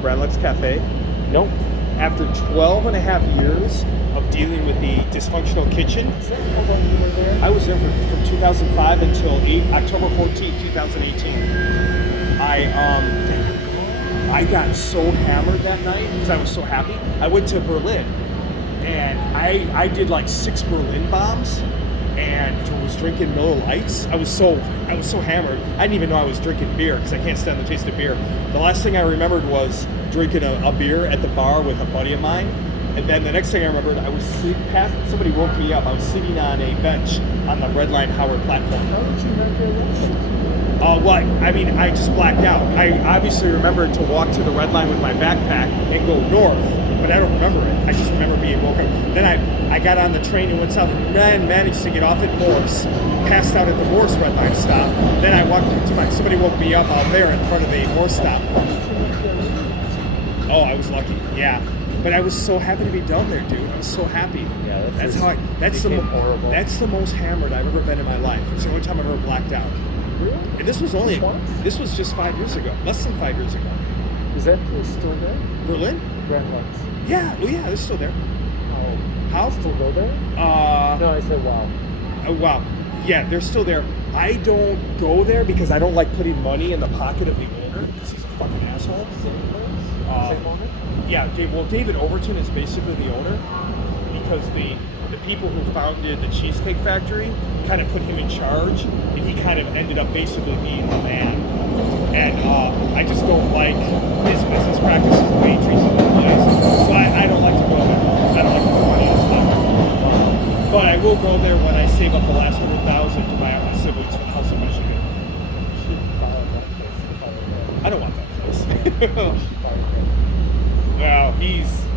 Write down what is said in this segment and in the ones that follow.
Grand Lux Cafe? Nope. After 12 and a half years of dealing with the dysfunctional kitchen, Hold on, you were there? I was there from 2005 until October 14th, 2018. I got so hammered that night because I was so happy. I went to Berlin and I did like 6 Berlin bombs and was drinking Miller Lights. I was so hammered. I didn't even know I was drinking beer because I can't stand the taste of beer. The last thing I remembered was drinking a beer at the bar with a buddy of mine. And then the next thing I remembered, I was somebody woke me up. I was sitting on a bench on the Red Line Howard platform. How did you not get arrested? I just blacked out. I obviously remembered to walk to the Red Line with my backpack and go north, but I don't remember it. I just remember being woken up. Then I got on the train and went south and managed to get off at Morse, passed out at the Morse Red Line stop. Then I walked to somebody woke me up out there in front of the Morse stop. Oh, I was lucky, yeah. But I was so happy to be done there, dude. I was so happy. Yeah, that's horrible. That's the most hammered I've ever been in my life. It's the only time I've ever blacked out. Really? And this was just 5 years ago, less than 5 years ago. Is that place still there? Berlin? Grand Lux. Yeah, it's still there. How? Still go there? No, I said wow. Wow. Yeah, they're still there. I don't go there because I don't like putting money in the pocket of the owner because he's a fucking asshole. Same owner? Yeah, David Overton is basically the owner because the people who founded the Cheesecake Factory kind of put him in charge, and he kind of ended up basically being the man. And I just don't like his business practices, the way he treats his employees. So I don't like to go there. I don't like to put money in his pocket. But I will go there when I save up the last $100,000 to buy out my siblings from the house in Michigan. I don't want that place. Well,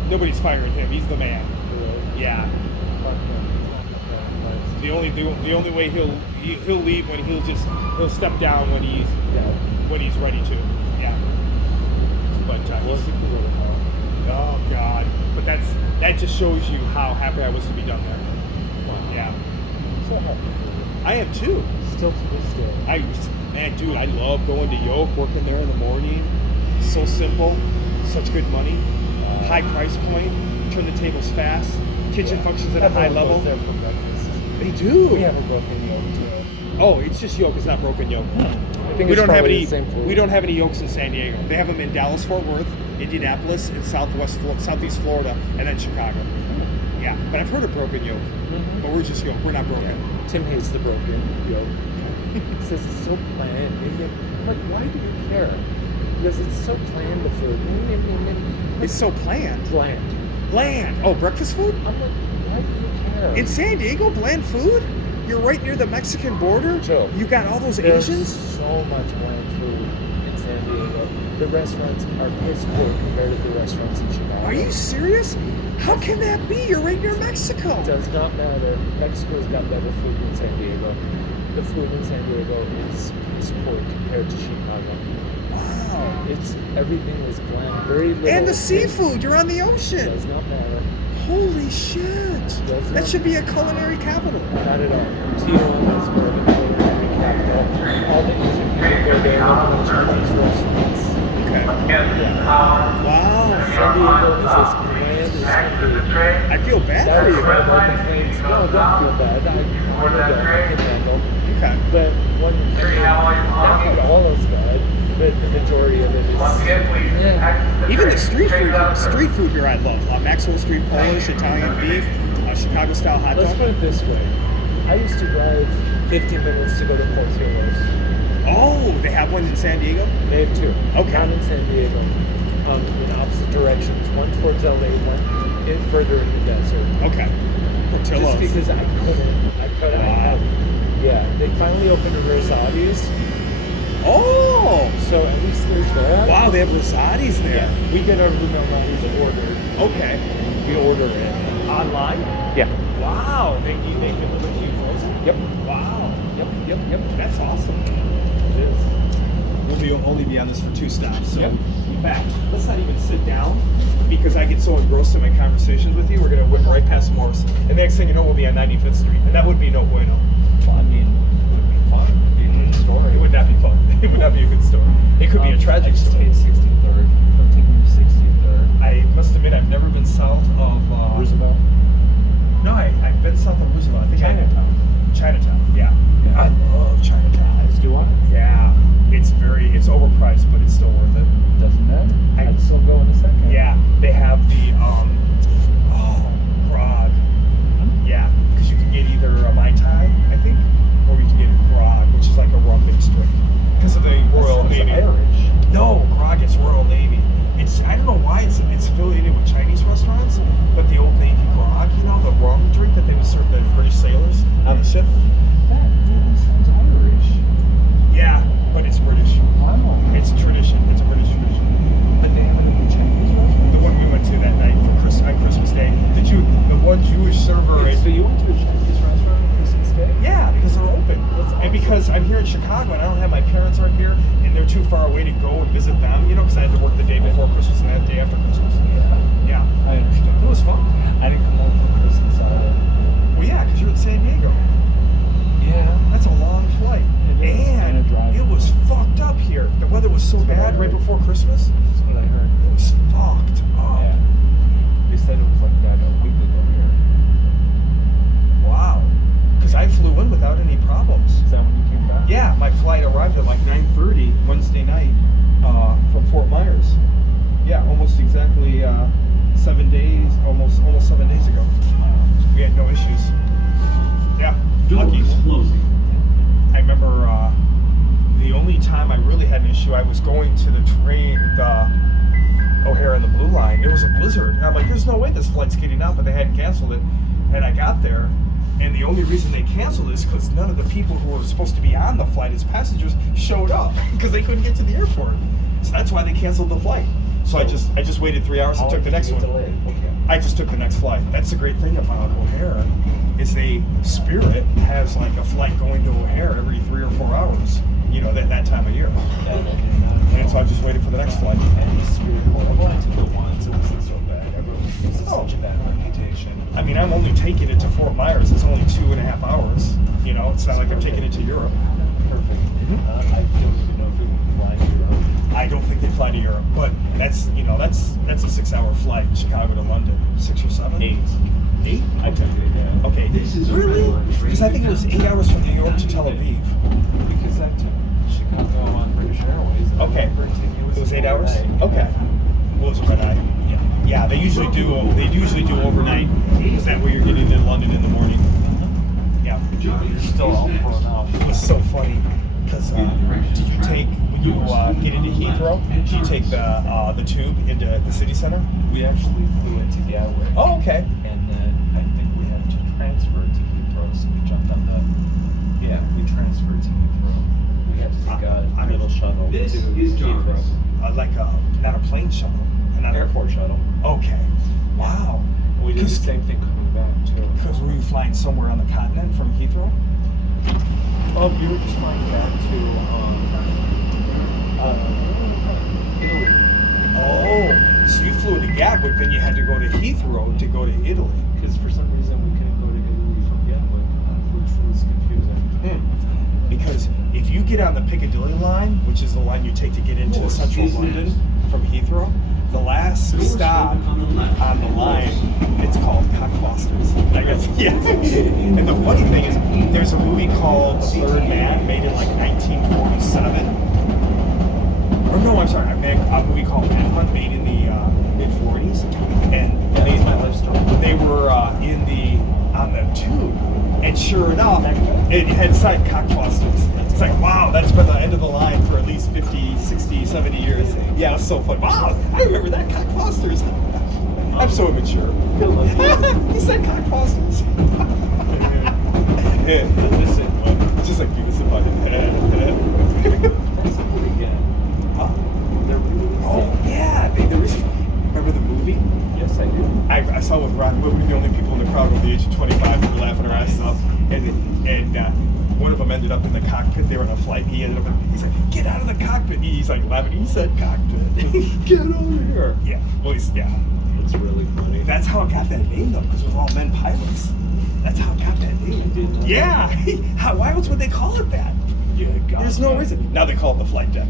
nobody's firing him. He's the man. Yeah. The only way he'll leave when he'll step down when he's ready to. Yeah. But oh God. But that just shows you how happy I was to be done there. Yeah. So happy. I am too. Still to this day. Dude, I love going to Yoke, working there in the morning. So simple, such good money, high price point, turn the tables fast, kitchen functions at a high level. There for breakfast. They do. We have a broken yoke too. Oh, it's just Yoke. It's not broken Yoke. I think We don't have the same food. We don't have any Yokes in San Diego. They have them in Dallas, Fort Worth, Indianapolis, and Southeast Florida, and then Chicago. Yeah, but I've heard of broken Yoke. Mm-hmm. But we're just Yoke. We're not broken. Yeah. Tim hates the broken yoke. He says it's so bland. I'm like, why do you care? Because it's so bland, the food. It's so bland. Bland. Oh, breakfast food? I'm like, why do you care? In San Diego, bland food? You're right near the Mexican border. Joe, you got all those there's Asians. So much bland food in San Diego. The restaurants are piss poor compared to the restaurants in Chicago. Are you serious? How can that be? You're right near Mexico. It does not matter. Mexico's got better food than San Diego. The food in San Diego is piss poor compared to Chicago. Wow. Everything is bland. Very little. And the seafood. You're on the It ocean. does not matter. Holy shit. That should be a culinary capital. Not at all. Tijuana is more of a culinary capital. All the Asian people go there and Chinese restaurants. Okay. Yeah. Wow. San Diego is as bland as can be. I feel bad That for is you. one of the complaints. No, don't feel bad. I can handle. Okay. But not all is bad, but the majority of it is. Yeah. Even the street food here I love. Maxwell Street Polish, Italian beef, Chicago style hot dog. Let's put it this way. I used to drive 15 minutes to go to Portillo's. Oh, they have one in San Diego? They have two. Okay. Down in San Diego. In opposite directions. One towards LA, one further in the desert. Okay. Portillo's. Just because I couldn't. Wow. Yeah. They finally opened a Rosati's. Oh! So at least there's that. Wow, they have Rosati's there. Yeah. We get our Rosati's ordered. Okay. We order it. Online? Yeah. Wow. They deliver to you frozen? Yep. Wow. Yep. That's awesome. It is. We'll only be on this for 2 stops. So, Yep. in fact, let's not even sit down because I get so engrossed in my conversations with you. We're going to whip right past Morse. And the next thing you know, we'll be on 95th Street. And that would be no bueno. Well, I mean, it would be fun. It'd be a good story. It would not be fun. It would not be a good story. It could be a tragic story. 63rd. Don't take me to it's affiliated with Chinese restaurants, but the old Navy grog, you know, the rum drink that they would serve the British sailors on the ship. That really sounds Irish. Yeah, but it's British. Wow. It's tradition. It's a British tradition. But they have it at the Chinese restaurant? The one we went to that night for on Christmas Day. The one Jewish server. So you went to a Chinese restaurant on Christmas Day? Yeah, because they're open. That's And awesome. because I'm here in Chicago and I don't have my parents aren't here and they're too far away to go and visit them, you know, because I had to work the day before Christmas and that day after Christmas. Yeah. Yeah. I understand. It was fun. I didn't come home for Christmas either. Well, yeah, because you're in San Diego. Yeah. That's a long flight. It is. And And a drive. it was fucked up here. The weather was so That's what I bad right heard. before Christmas. That's what I heard. It was fucked up. Yeah. They said it was like that a week ago here. Wow. Because I flew in without any problems. Is that when you came back? Yeah, my flight arrived at like 9:30 Wednesday night from Fort Myers. Yeah, almost exactly 7 days, almost 7 days ago. We had no issues. Yeah, lucky. Doors closing. I remember the only time I really had an issue, I was going to the train, the O'Hare and the Blue Line. It was a blizzard. And I'm like, there's no way this flight's getting out, but they hadn't canceled it. And I got there, and the only reason they canceled it is because none of the people who were supposed to be on the flight as passengers showed up because they couldn't get to the airport. So that's why they canceled the flight. So I just waited 3 hours and took the next one. Okay. I just took the next flight. That's the great thing about O'Hare is Spirit has like a flight going to O'Hare every 3 or 4 hours. You know, that time of year. And so I just waited for the next flight. And the Spirit horrible. I took it once. It wasn't so bad. Everyone gives it Oh. such a bad reputation. I mean, I'm only taking it to Fort Myers. It's only 2.5 hours. You know, it's not like I'm taking it to Europe. Perfect. I don't even know if we would fly to Europe. I don't think they fly to Europe, but that's a 6-hour flight, Chicago to London, 6 or 7. 8. 8? I took it, yeah. Okay. This is a Really? red line train Because I think it was 8 hours from New York to Tel Aviv. Because I took Chicago on British Airways. And Okay. I remember taking It was 8 hours. overnight. Okay. What was a red eye? Yeah. Yeah, they usually do overnight. Is that where you're getting to London in the morning? Yeah. You're still out for enough. It was so funny because did you take when you get into Heathrow? Do you take the tube into the city center? We actually flew into Gatwick. Oh, okay. And then I think we had to transfer to Heathrow, so we jumped on the. Yeah, we transferred to Heathrow. We had to take a middle shuttle This to is Heathrow. Jarvis. Like not a plane shuttle, An airport shuttle. Okay. Wow. And we did the 'Cause- same thing coming back too. Because were you flying somewhere on the continent from Heathrow? We were just flying back to Italy. Oh, so you flew into Gatwick, then you had to go to Heathrow to go to Italy. Because for some reason we couldn't go to Italy from Gatwick, which was confusing. Because if you get on the Piccadilly line, which is the line you take to get into Morse central is London next. from Heathrow, the last Doors stop open on the left. on the line, it's called Cockfosters. I guess, yeah. And the funny thing is, there's a movie called The Third Man, made in like 1947. Or no, I'm sorry, I meant a movie called Manhunt, made in the mid-40s. And Yeah, that's my life story. they were on the tube, and sure enough, it had signed Cockfosters. It's like, wow, that's been the end of the line for at least 50, 60, 70 years. Yeah, it was so fun. Wow, I remember that Cockfosters. I'm so immature. He said Cockfosters. Yeah. Listen, It's just like Beavis and Butthead. that's pretty good. Huh? They're really Oh, yeah. There is. Remember the movie? Yes, I do. I saw it with Ron. We were the only people in the crowd over the age of 25 who were laughing our asses off. And one of them ended up in the cockpit. They were on a flight. He's like, get out of the cockpit. He's like laughing. He said cockpit. Get over here. Yeah. Well, yeah. It's really funny. That's how it got that name, though, because it was all men pilots. That's how it got that name. Yeah. Why else would they call it that? Yeah, God. There's no reason. Now they call it the flight deck.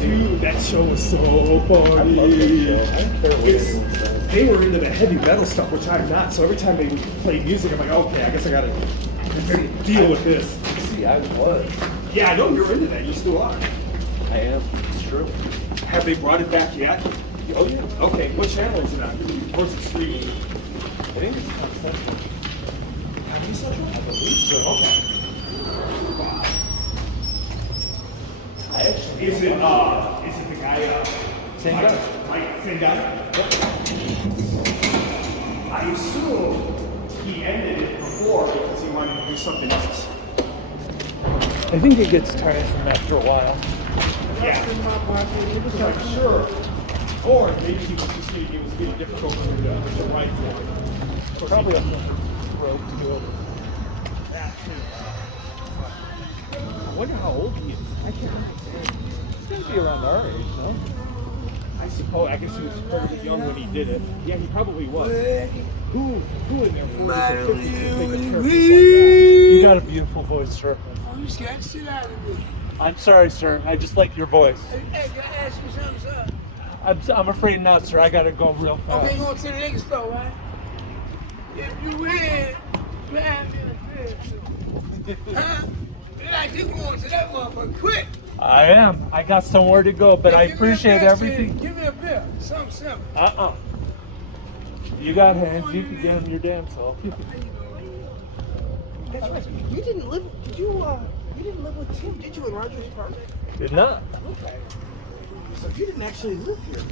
Dude, that show was so funny. I love that show. I don't care what It's- anyone says. They were into the heavy metal stuff, which I'm not. So every time they would play music, I'm like, okay, I guess I gotta deal with this. See, I was. Yeah, I know you're into that. You still are. I am. It's true. Have they brought it back yet? Oh, yeah. Okay, what channel is it on? Where's it streaming? I think it's on Central. Central? I believe so. Okay. I actually Is it the guy? Same guy. Same guy? I assume he ended it before because he wanted to do something else. I think it gets tiresome after a while. Yeah. I'm sure. Or maybe he was just getting, it was getting difficult to write for. Probably a rope to do it. That too. I wonder how old he is. I can't understand. He's gotta be around our age, no? I suppose. I guess he was pretty young when he did it. Yeah, he probably was. Who in their 40s or 50s would take a trip like that? You got a beautiful voice, sir. Oh, you scared the shit out of me. I'm sorry, sir. I just like your voice. Hey, can I ask you something, sir? I'm afraid not, sir. I gotta go real fast. Okay, going to the liquor store, right? If you win, you have me in a crib. Huh? Like you going to that motherfucker quick. I am. I got somewhere to go, but I Give me a appreciate beer, everything. Sid. Give me a beer. Something simple. You got hands. You can get them your damn self. That's right. You didn't live. Did you? You didn't live with Tim, did you, in Rogers Park? Did not. Okay. So you didn't actually live here.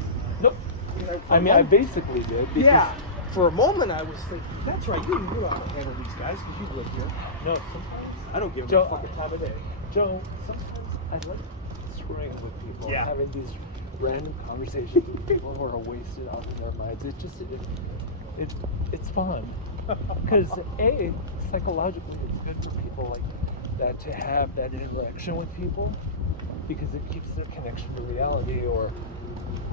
Nope. For I a mean, I moment- basically did. Because Yeah. For a moment, I was thinking, that's right. You knew how to handle these guys because you lived here. No, sometimes, I don't give Joe, them a fucking time of day. Joe, sometimes I like screwing with people. Yeah. Having these random conversations with people who are wasted out of their minds. It's fun. Because psychologically, it's good for people like that to have that interaction with people because it keeps their connection to reality. Or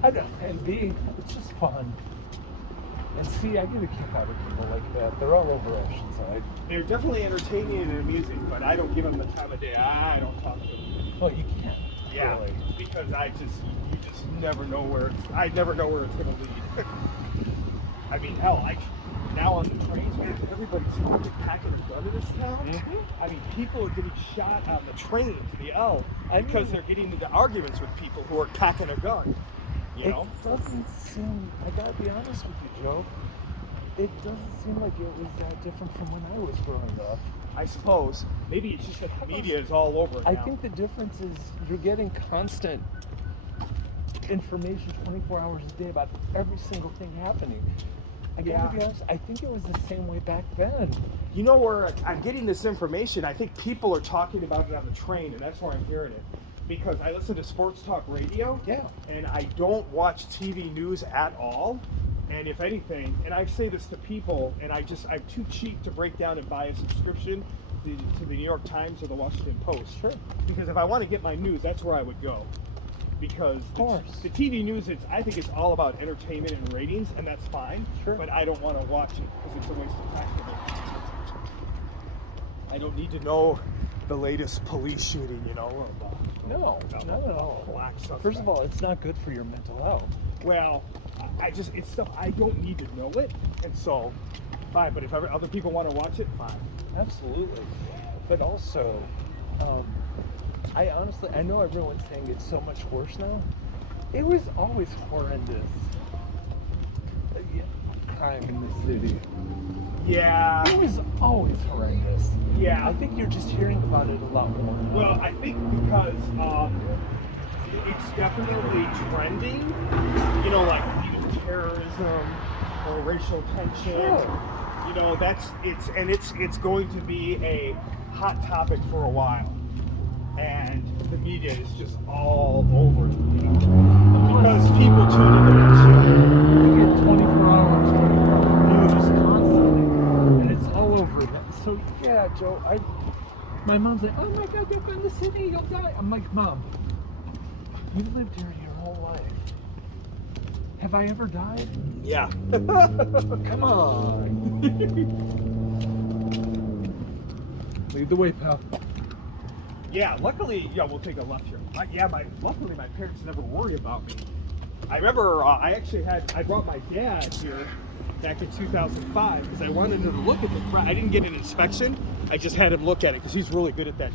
I don't know. And B, it's just fun. And C, I get a kick out of people like that. They're all over Oceanside. They're definitely entertaining and amusing, but I don't give them the time of day. I don't talk to them. Well, you can't. Yeah, Really. because you just never know where I never know where it's gonna lead. I mean, hell, now on the trains, man, everybody's fucking packing a gun in this town. Mm-hmm. I mean, people are getting shot on the trains, the L, because they're getting into arguments with people who are packing a gun. You know? It doesn't seem, I gotta be honest with you, Joe, it doesn't seem like it was that different from when I was growing up. I suppose. Maybe it's just that the media is all over it now. I think the difference is you're getting constant information 24 hours a day about every single thing happening. I gotta be honest, I think it was the same way back then. You know where I'm getting this information? I think people are talking about it on the train, and that's where I'm hearing it. Because I listen to sports talk radio, Yeah. and I don't watch TV news at all. And if anything, and I say this to people, and I'm too cheap to break down and buy a subscription to the New York Times or the Washington Post. Sure. Because if I want to get my news, that's where I would go. Because the TV news, I think it's all about entertainment and ratings, and that's fine. Sure. But I don't want to watch it because it's a waste of time for me. I don't need to know the latest police shooting, you know. No, not at all. Black suspect. First of all, it's not good for your mental health. Well, it's stuff I don't need to know it, and so, fine. But if other people want to watch it, fine. Absolutely. But also, I know everyone's saying it's so much worse now. It was always horrendous. Crime in the city. Yeah. It was always horrendous. Yeah. I think you're just hearing about it a lot more now. Well, I think because it's definitely trending. You know, like terrorism or racial tension. Sure. You know, it's going to be a hot topic for a while, and the media is just all over it. Because people tune into that shit. You get 24 hours news constantly, and it's all over that. So yeah, Joe, my mom's like, oh my God, they're in the city, you'll die. I'm like, Mom, you've lived here your whole life. Have I ever died? Yeah. Come on. Lead the way, pal. Yeah, luckily, we'll take a left here. Luckily my parents never worry about me. I remember I brought my dad here back in 2005 because I wanted him to look at the front. I didn't get an inspection. I just had him look at it because he's really good at that